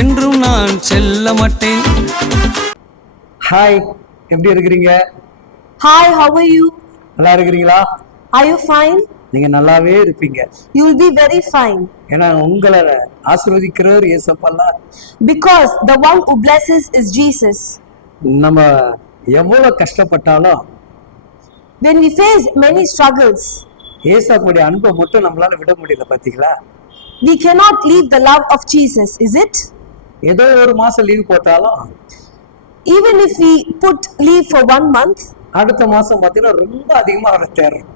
என்றும் நான் செல்ல மாட்டேன். ஹாய், எப்படி இருக்கிறீங்க? Hi, how are you? நல்லா இருக்கிறீங்களா? Are you fine? நீங்க நல்லாவே இருப்பீங்க. You will be very fine. ஏன்னா உங்களை ஆசீர்வதிக்கிறவர் இயேசப்பா. Because the one who blesses is Jesus. நம்ம எவ்வளவு கஷ்டப்பட்டாலும் When we face many struggles, ஏசப்பாவுடைய அன்பை மட்டும் நம்மளால விட முடியல. பாத்தீங்களா? we cannot leave the love of Jesus, is it? ஏதோ ஒரு மாசம் லீவ் போட்டாலும் Even if we put leave for 1 month, அடுத்த மாசம் பாத்தீங்கன்னா ரொம்ப அதிகமா அவரை தேடுறோம்.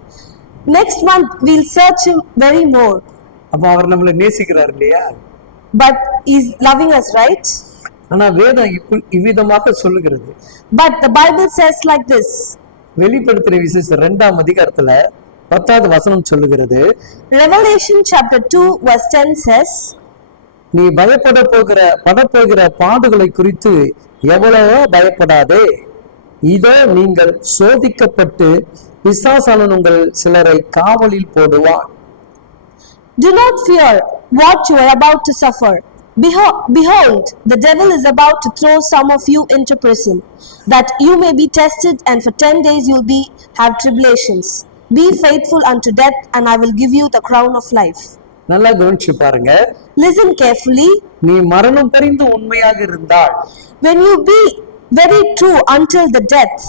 next month we'll search him very more. அப்ப அவர் நம்மளை நேசிக்கிறார் இல்லையா? But he's loving us, right? ஆனா வேதம் இவ்விதமாக சொல்லுகிறது. But the Bible says like this. வெளிப்படுத்துற விசேஷம் 2ஆம் அதிகாரத்துல 10வது வசனம் சொல்லுகிறது. Revelation chapter 2 verse 10 says, நீ படப்போகிற பாடுகளை குறித்து எவ்வளவோ பயப்படாதே. இதோ நீங்கள் சோதிக்கப்பட்டு பிசாசானவன் உங்கள் சிலரை காவலில் போடுவான். Do not fear what you are about to suffer. Behold, the devil is about to throw some of you into prison, that you may be tested, and for 10 days you'll have tribulations. Be faithful unto death, and I will give you the crown of life. நல்லா கவனிச்சு பாருங்க. Listen carefully. நீ மரணம் பரிந்து உண்மையாக இருந்தால், when you be very true until the death,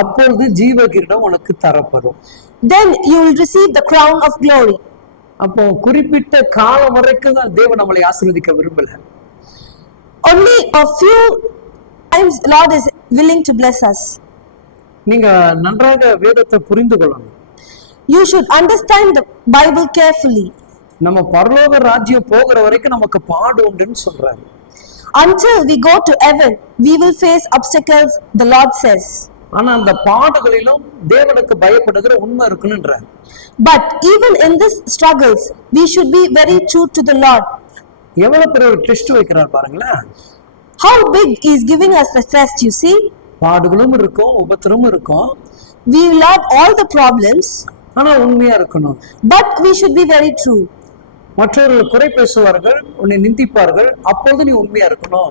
அப்பொழுது ஜீவகிரீடம் உனக்கு தரப்படும். then you will receive the crown of glory. அப்போ குறிப்பிட்ட காலம் வரைக்கும் தான் தேவன் நம்மளை ஆசீர்வதிக்க விரும்பல. Only a few times Lord is willing to bless us. நீங்க நன்றாக வேதத்தை புரிந்து கொள்ளணும். You should understand the Bible carefully. நம்ம பரலோக ராஜ்யம் போகிற வரைக்கும் நமக்கு பாடு உண்டுன்னு சொல்றாரு. Until we go to heaven, we will face obstacles, the Lord says. ஆனா அந்த பாடுகளிலும் தேவனுக்கு பயப்படுகிற உண்மை இருக்குன்றார். But even in this struggles, we should be very true to the Lord. எவ்வளவு பெரிய ஒரு டெஸ்ட் வைக்கிறார் பாருங்களேன். How big he is giving us the test, you see? பாடுகளும் இருக்கும், உபத்திரமும் இருக்கும். We will have all the problems, ஆனா உண்மையா இருக்கணும். but we should be very true. மற்றவர்கள் குறை பேசுவார்கள், உன்னை நிந்திப்பார்கள், அப்போது நீ உண்மையா இருக்கணும்.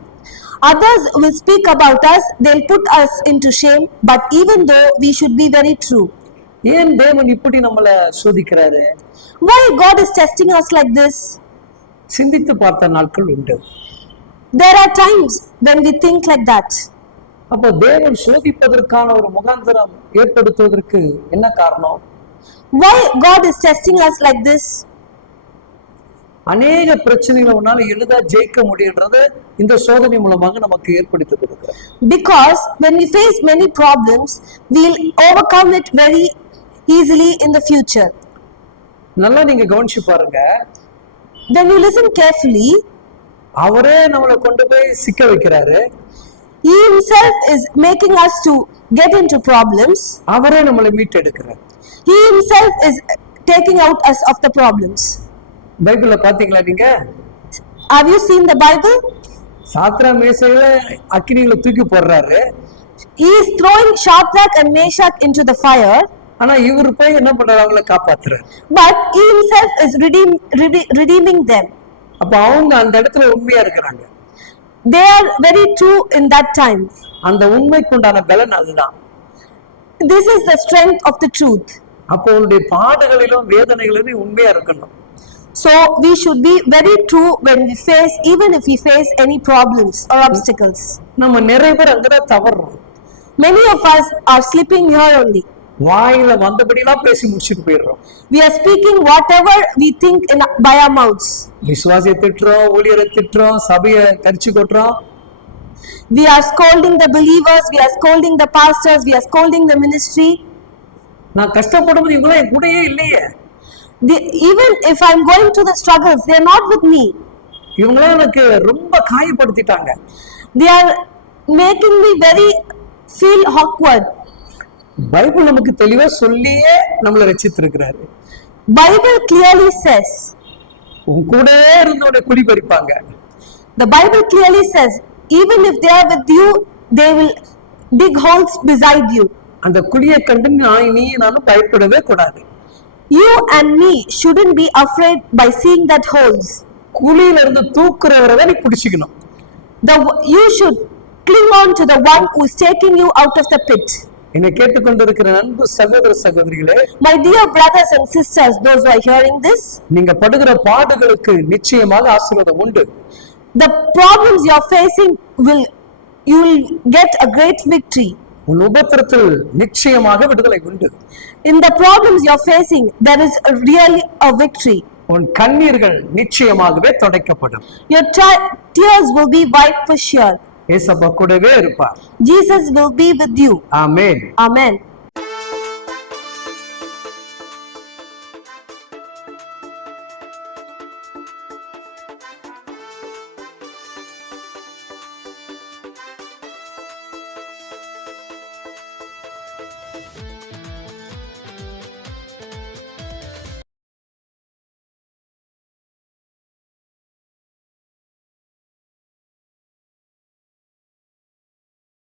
Others will speak about us, they'll put us into shame, but even though we should be very true. ஏன் தேவன் இப்படி நம்மளை சோதிக்கிறாரு? Why God is testing us like this? சிந்தித்து பார்த்த நாட்கள் உண்டு. There are times when we think like that. அப்போ தேவன் சோதிப்பதற்கான ஒரு முகாந்திரம் ஏற்படுத்துவதற்கு என்ன காரணம்? Why God is testing us like this? அநேக பிரச்சனைகளை உன்னால எளிதா ஜெயிக்க முடியுன்றது இந்த சோதனை மூலமாக நமக்கு ஏற்படுத்தி கொடுக்கிறார். Because when we face many problems, we'll overcome it very easily in the future. நல்லா நீங்க கவனிச்சு பாருங்க. When you listen carefully, அவரே நம்மளை கொண்டு போய் சிக்க வைக்கிறாரு. He himself is making us to get into problems. அவரே நம்மளை மீட்டெடுக்கிறார். He himself is taking out us of the problems. பைபிள்ல பாத்தீங்களா நீங்க? Have you seen the Bible? சாத்ரா மேசையில அக்கினியில தூக்கி போடுறாரு. He is throwing Shadrach and Meshach into the fire. ஆனா இவர் போய் என்ன பண்றாரு? அவங்களை காப்பாத்துறாரு. But he himself is redeeming them. அப்ப அவங்க அந்த இடத்துல உண்மையா இருக்கிறாங்க. They are very true in that time. அந்த உண்மைக்கு உண்டான பலன் அதுதான். This is the strength of the truth. அப்போ உன்னுடைய பாடுகளிலும் வேதனைகளிலும் உண்மையா இருக்கணும். So we should be very true when we face, even if we face any problems or obstacles. நம்ம நிறைய பேர் அங்கதான் தவறுறோம். Many of us are slipping here only. வாயில வந்தபடியெல்லாம் பேசி முடிச்சுட்டு போயிடுறோம். We are speaking whatever we think by our mouths. விசுவாசியை திட்டுறோம், ஊழியரை திட்டுறோம், சபையை கரிச்சு கொட்டுறோம். We are scolding the believers, we are scolding the pastors, we are scolding the ministry. நான் கஷ்டப்படும்போது இவங்கள என் கூடயே இல்லையே. Even if I'm going through the struggles, they are not with me. இவங்கள எனக்கு ரொம்ப காயப்படுத்திட்டாங்க. They are making me very feel awkward. Bible நமக்கு தெளிவா சொல்லியே நம்மளை ரட்சித்திருக்கிறாரு. Bible clearly says, உன் கூடவே இருந்தோட குடி பறிப்பாங்க. The Bible clearly says, even if they are with you, they will dig holes beside you. அந்த குழியை கண்டு நானும் பயப்படவே கூடாது. You and me shouldn't be afraid by seeing that holes. குழியில இருந்து தூக்குறவரை தான் நீ பிடிச்சுக்கணும். You should cling on to the one who is taking you out of the pit. என்னை கேட்டுக்கொண்டிருக்கிற அன்பு சகோதர சகோதரிகளே, My dear brothers and sisters, those who are hearing this, நீங்க படுகிற பாடுகளுக்கு நிச்சயமாக ஆசீர்வாதம் உண்டு. the problems you are facing you will get a great victory. உன் உபத்திரத்தில் நிச்சயமாக விடுதலை உண்டு. In the problems you are facing, there is really a victory. உன் கண்ணீர்கள் நிச்சயமாகவே துடைக்கப்படும். Your tears will be wiped for sure. ஏசப்பா கூடவே இருப்பார். Jesus will be with you. Amen. Amen.